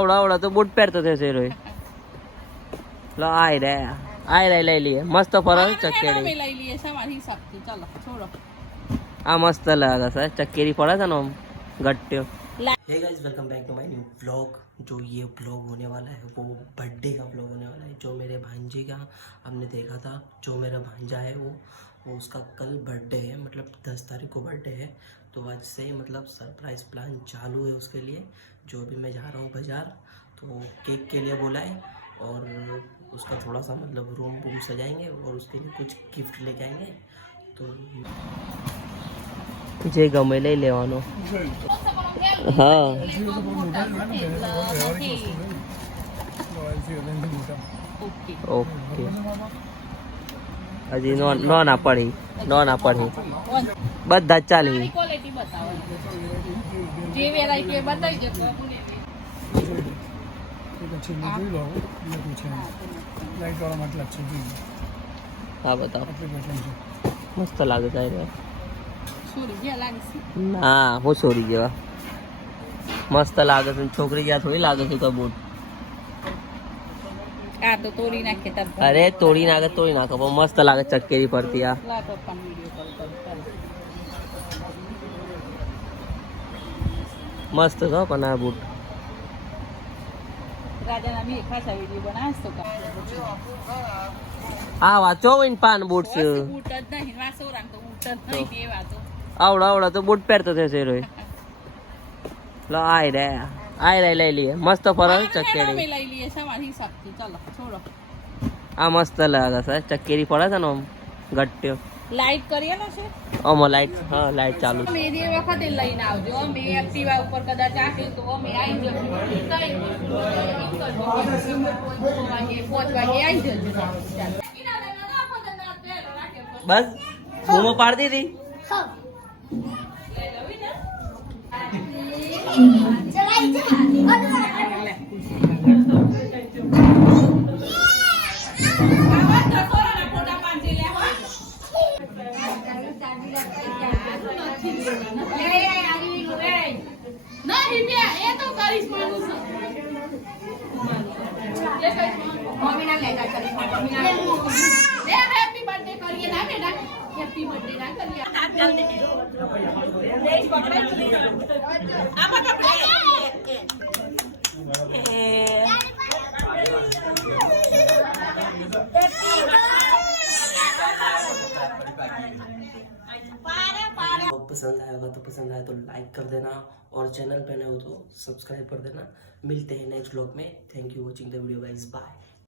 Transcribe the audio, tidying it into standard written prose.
આવડા તો બૂટ પહેરતો થશે રોય લો આય રે લઈ લઈએ મસ્ત ફરક ચકેડી લઈ લઈએ સવારી હિસાબથી ચાલો છોડો આ મસ્ત લાગે છે चक्केरी पड़ा था ना गट्टियों। Hey guys welcome back to my new vlog. जो ये व्लॉग होने वाला है वो बर्थडे का व्लॉग होने वाला है। जो मेरे भांजे का हमने देखा था, जो मेरा भांजा है वो उसका कल बर्थडे है, मतलब 10 तारीख को बर्थडे है। तो आज से ही मतलब सरप्राइज प्लान चालू है उसके लिए। जो भी मैं जा रहा हूँ बाजार, तो केक के लिए बोला है और उसका थोड़ा सा मतलब रूम वूम सजाएंगे और उसके लिए कुछ गिफ्ट लेके आएंगे। तो जे गमे लई लेवानो। हाँ ओके हजी नो ना पड़ी बधा ज चाली ક્વોલિટી બતાવો જે વેરાયટી બતાવી દે हाँ बताओ मस्त लागे है સોરી જે લાગે છે ना वो छोरी जेवा मस्त लागे છે छोकरी क्या थोड़ी लागे છે तो बूट આ તો તોડી નાખે તાર अरे तोड़ी नाखे पण मस्त लागे चक्केरी पड़ती आ લા તો પણ વિડિયો કોલ કર मस्त हो पण आ बूट રાજાના બી ખાસા વિડિયો બનાવસ તો आ वाचो इन पान बूट से બૂટ જ નહીં વાસોરામ તો બૂટ જ નહીં એ વાતો आवड़ा तो बूट પહેરતો થશે રોય લો આય રે લઈ લઈએ મસ્ત ફરક ચક્કેરી અમે લઈ લઈએ સવારી હિસાબથી ચાલો છોડો આ મસ્ત લાગે છે ચક્કેરી પડે છે ને ગટ્ટિયો લાઈટ કરીએ ને છે ઓમો લાઈટ હા લાઈટ ચાલુ અમે એ વખતે લઈને આવજો અમે એક્ટિવા ઉપર કદાચ આવીએ તો અમે આવી જશું 5 વાગે આવી જજો બસ બૂમો પાડી દીધી હેપી બર્થડે કરીએ ના બેટા હેપી બર્થડે ના કરીએ હાથ જલ્દી લેસ પકડે આમાં પકડે पसंद आएगा तो लाइक कर देना और चैनल पे नए हो तो सब्सक्राइब कर देना। मिलते हैं नेक्स्ट व्लॉग में। Thank you watching the video guys, bye.